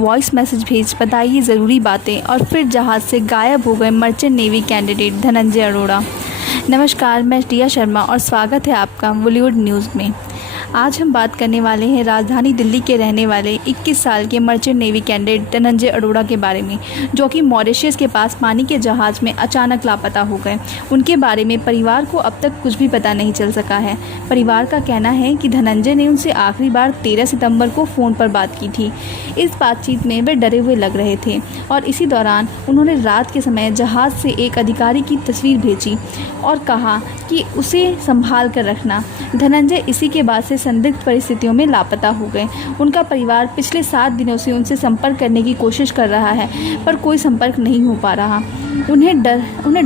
Voice message भेज बताइए ज़रूरी बातें और फिर जहाज़ से गायब हो गए merchant navy candidate Dhananjay Arora. नमस्कार, मैं रिया शर्मा और स्वागत है आपका बॉलीवुड न्यूज़ में। आज हम बात करने वाले हैं राजधानी दिल्ली के रहने वाले 21 साल के merchant navy candidate Dhananjay Arora के बारे में, जो कि मॉरिशस के पास पानी के जहाज़ में अचानक लापता हो गए। उनके बारे में परिवार को अब तक कुछ भी पता नहीं चल सका है। परिवार का कहना है कि धनंजय ने उनसे आखिरी बार 13 सितंबर को फ़ोन पर बात की थी। इस बातचीत में वे डरे हुए लग रहे थे और इसी दौरान उन्होंने रात के समय जहाज़ से एक अधिकारी की तस्वीर भेजी और कहा कि उसे संभाल कर रखना। धनंजय इसी के बाद से संदिग्ध परिस्थितियों में लापता हो गए। उनका परिवार पिछले 7 दिनों से उनसे संपर्क करने की कोशिश कर रहा है, पर कोई संपर्क नहीं हो पा रहा। उन्हें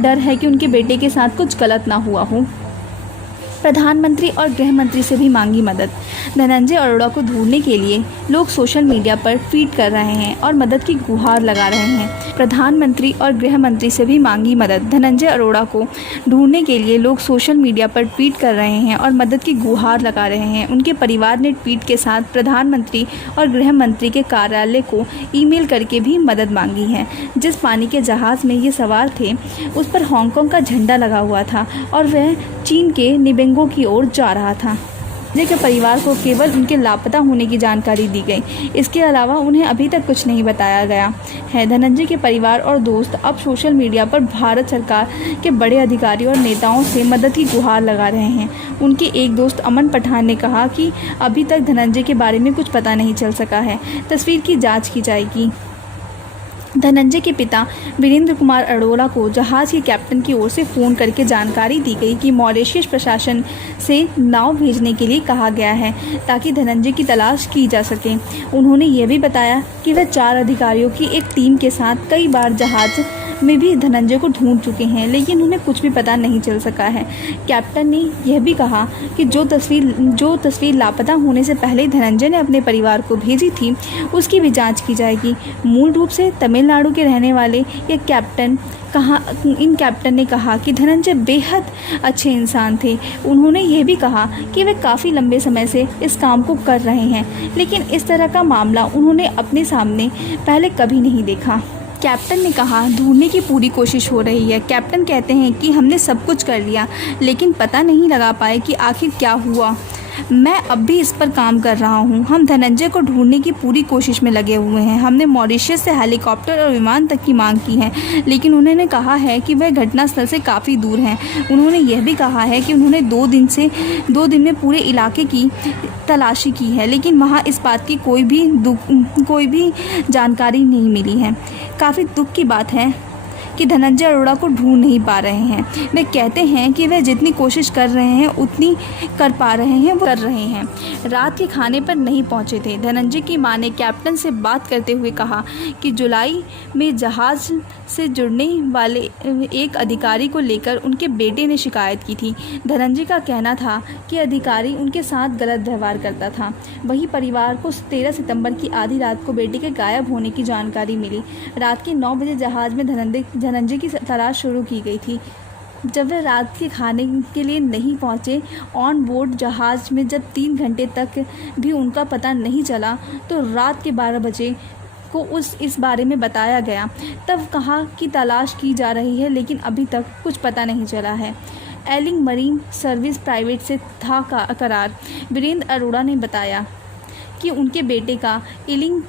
डर है कि उनके बेटे के साथ कुछ गलत ना हुआ हो। प्रधानमंत्री और गृह मंत्री से भी मांगी मदद। धनंजय अरोड़ा को ढूंढने के लिए लोग सोशल मीडिया पर ट्वीट कर रहे हैं और मदद की गुहार लगा रहे हैं। प्रधानमंत्री और गृह मंत्री से भी मांगी मदद। धनंजय अरोड़ा को ढूंढने के लिए लोग सोशल मीडिया पर ट्वीट कर रहे हैं और मदद की गुहार लगा रहे हैं। उनके परिवार ने ट्वीट के साथ प्रधानमंत्री और गृह मंत्री के कार्यालय को ईमेल करके भी मदद मांगी है। जिस पानी के जहाज़ में ये सवार थे उस पर हांगकांग का झंडा लगा हुआ था और वह चीन के निबेंगो की ओर जा रहा था। धनंजय के परिवार को केवल उनके लापता होने की जानकारी दी गई। इसके अलावा उन्हें अभी तक कुछ नहीं बताया गया है। धनंजय के परिवार और दोस्त अब सोशल मीडिया पर भारत सरकार के बड़े अधिकारियों और नेताओं से मदद की गुहार लगा रहे हैं। उनके एक दोस्त अमन पठान ने कहा कि अभी तक धनंजय के बारे में कुछ पता नहीं चल सका है। तस्वीर की जाँच की जाएगी। धनंजय के पिता वीरेंद्र कुमार अरोड़ा को जहाज़ के कैप्टन की ओर से फ़ोन करके जानकारी दी गई कि मॉरिशस प्रशासन से नाव भेजने के लिए कहा गया है ताकि धनंजय की तलाश की जा सके। उन्होंने ये भी बताया कि वह 4 अधिकारियों की एक टीम के साथ कई बार जहाज़ में भी धनंजय को ढूंढ चुके हैं, लेकिन उन्हें कुछ भी पता नहीं चल सका है। कैप्टन ने यह भी कहा कि जो तस्वीर लापता होने से पहले धनंजय ने अपने परिवार को भेजी थी उसकी भी जांच की जाएगी। मूल रूप से तमिलनाडु के रहने वाले इन कैप्टन ने कहा कि धनंजय बेहद अच्छे इंसान थे। उन्होंने यह भी कहा कि वे काफ़ी लंबे समय से इस काम को कर रहे हैं, लेकिन इस तरह का मामला उन्होंने अपने सामने पहले कभी नहीं देखा। कैप्टन ने कहा, ढूंढने की पूरी कोशिश हो रही है। कैप्टन कहते हैं कि हमने सब कुछ कर लिया, लेकिन पता नहीं लगा पाए कि आखिर क्या हुआ। मैं अब भी इस पर काम कर रहा हूँ। हम धनंजय को ढूंढने की पूरी कोशिश में लगे हुए हैं। हमने मॉरिशस से हेलीकॉप्टर और विमान तक की मांग की है, लेकिन उन्होंने कहा है कि वह घटनास्थल से काफ़ी दूर हैं। उन्होंने यह भी कहा है कि उन्होंने 2 दिन में पूरे इलाके की तलाशी की है, लेकिन वहाँ इस बात की कोई भी जानकारी नहीं मिली है। काफ़ी दुख की बात है कि धनंजय अरोड़ा को ढूंढ नहीं पा रहे हैं। वे कहते हैं कि वे जितनी कोशिश कर रहे हैं उतनी कर रहे हैं। रात के खाने पर नहीं पहुंचे थे। धनंजय की मां ने कैप्टन से बात करते हुए कहा कि जुलाई में जहाज़ से जुड़ने वाले एक अधिकारी को लेकर उनके बेटे ने शिकायत की थी। धनंजय का कहना था कि अधिकारी उनके साथ गलत व्यवहार करता था। वहीं परिवार को 13 सितंबर की आधी रात को बेटे के गायब होने की जानकारी मिली। रात के 9 बजे जहाज़ में धनंजय की तलाश शुरू की गई थी। जब वे रात के खाने के लिए नहीं पहुंचे, ऑन बोर्ड जहाज़ में जब 3 घंटे तक भी उनका पता नहीं चला, तो रात के 12 बजे को इस बारे में बताया गया। तब कहा कि तलाश की जा रही है, लेकिन अभी तक कुछ पता नहीं चला है। एलिंग मरीन सर्विस प्राइवेट से था करार। वीरेंद्र अरोड़ा ने बताया कि उनके बेटे का एलिंग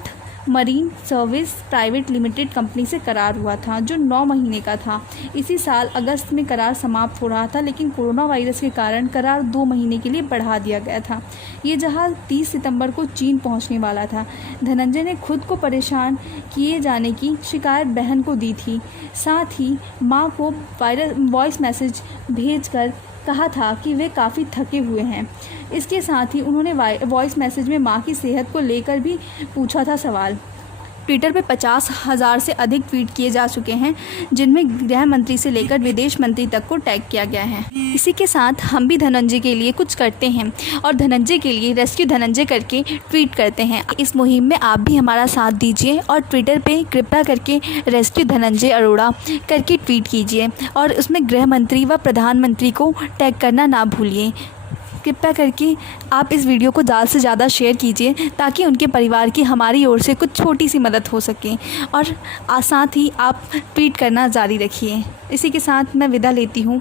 marine service private limited company से करार हुआ था, जो 9 महीने का था। इसी साल अगस्त में करार समाप्त हो रहा था, लेकिन कोरोना वायरस के कारण करार 2 महीने के लिए बढ़ा दिया गया था। ये जहाज़ 30 सितंबर को चीन पहुंचने वाला था। धनंजय ने खुद को परेशान किए जाने की शिकायत बहन को दी थी। साथ ही मां को वॉइस मैसेज भेजकर कहा था कि वे काफ़ी थके हुए हैं। इसके साथ ही उन्होंने वॉइस मैसेज में मां की सेहत को लेकर भी पूछा था सवाल। ट्विटर पे 50,000 से अधिक ट्वीट किए जा चुके हैं, जिनमें गृह मंत्री से लेकर विदेश मंत्री तक को टैग किया गया है। इसी के साथ हम भी धनंजय के लिए कुछ करते हैं और धनंजय के लिए रेस्क्यू धनंजय करके ट्वीट करते हैं। इस मुहिम में आप भी हमारा साथ दीजिए और ट्विटर पे कृपया करके रेस्क्यू धनंजय अरोड़ा करके ट्वीट कीजिए और उसमें गृह मंत्री व प्रधानमंत्री को टैग करना ना भूलिए। कृपया करके आप इस वीडियो को ज़्यादा से ज़्यादा शेयर कीजिए ताकि उनके परिवार की हमारी ओर से कुछ छोटी सी मदद हो सके। और साथ ही आप ट्वीट करना जारी रखिए। इसी के साथ मैं विदा लेती हूँ।